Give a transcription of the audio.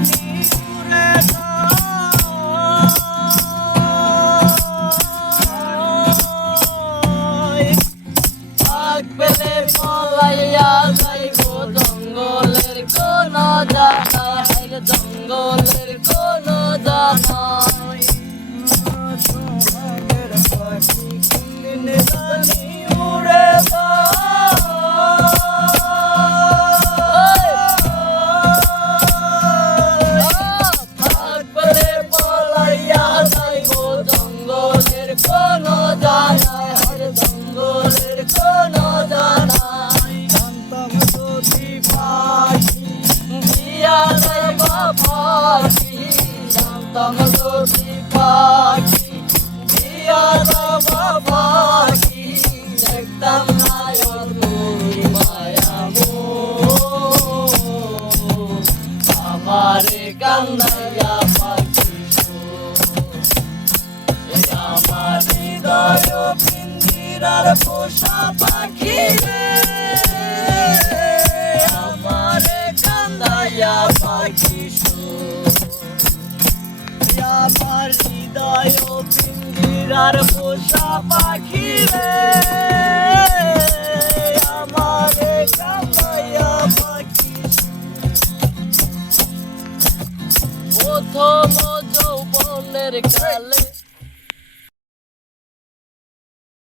নিদানি উড়ে যায় পাক পেলে পলাইয়া যাইব জঙ্গলের কোন জানাই জঙ্গলের কোন জানাই সোহাগের পাখি নিদানি উড়ে জঙ্গলের কোন জানাই জানতাম যদি পাখি দিয়া যাইব পাখি জানতাম যদি পাখি দিয়া যাইব পাখি দেখতাম না তুই মায়ামো আমারে কান্দাইয়া পাখি আমার হৃদয় পিঞ্জিরার পোষা পাখি রে আমারে কান্দাইয়া পাখি আমার হৃদয় পিঞ্জিরার পোষা পাখি রে আমারে কান্দাইয়া পাখি প্রথম যৌবনের কালে